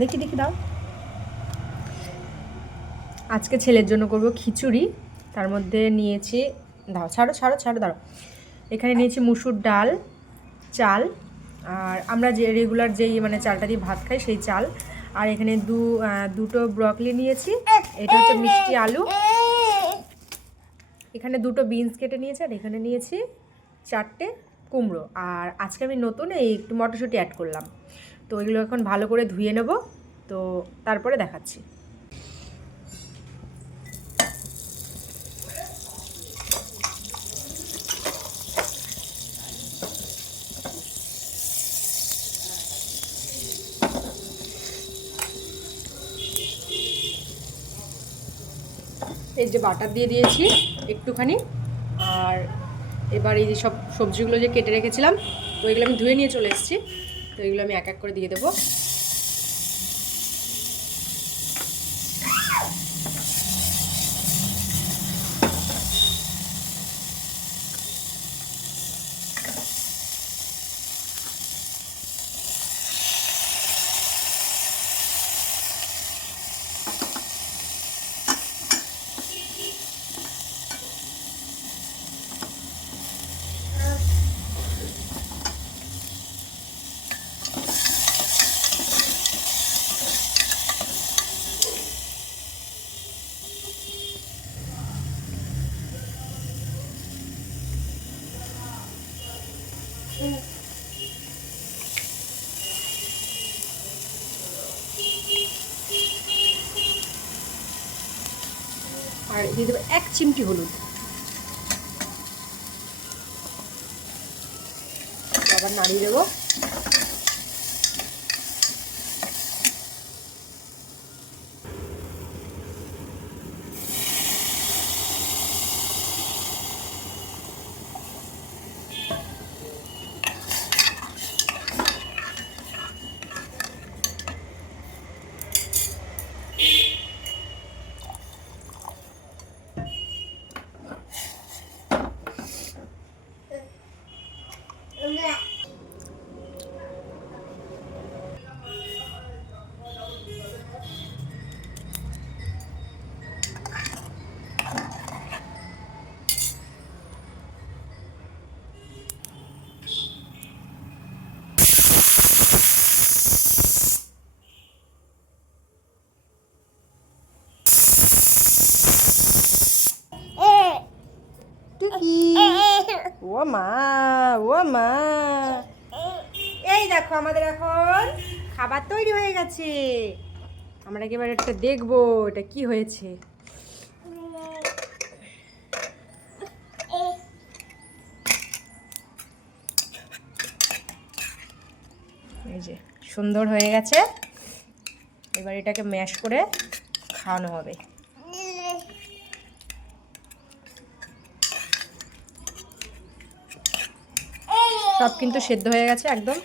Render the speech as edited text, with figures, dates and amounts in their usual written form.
দেখি দেখি দাও। আজকে ছেলের জন্য করব খিচুড়ি। তার মধ্যে নিয়েছি, দাও ছাড়ো ছাড়ো ছাড়ো, দাও। এখানে নিয়েছি মুসুর ডাল, চাল, আর আমরা যে রেগুলার যেই মানে চালটা দিয়ে ভাত খাই সেই চাল। আর এখানে দুটো ব্রকলি নিয়েছি, এটা হচ্ছে মিষ্টি আলু। এখানে দুটো বিনস কেটে নিয়েছি, আর এখানে নিয়েছি 4টে কুমড়ো। আর আজকে আমি নতুন এই একটু মটরশুঁটি অ্যাড করলাম। তো এগুলো এখন ভালো করে ধুয়ে নেব, তো তারপরে দেখাচ্ছি। এই যে বাটার দিয়ে দিয়েছি একটুখানি। আর এবার এই যে সব সবজিগুলো যে কেটে রেখেছিলাম, তো এগুলো আমি ধুয়ে নিয়ে চলে এসেছি। তো এগুলো আমি এক এক করে দিয়ে দেবো। আর দিয়ে দেবো 1 চিমটি হলুদ। আবার নাড়িয়ে দেবো। ও মা, ও মা, এই দেখো আমাদের এখন খাবার তৈরি হয়ে গেছে। আমরা একেবারে একটা দেখবো এটা কি হয়েছে। এই যে সুন্দর হয়ে গেছে। এবার এটাকে ম্যাশ করে খাওয়ানো হবে। সব কিন্তু সেদ্ধ হয়ে গেছে একদম।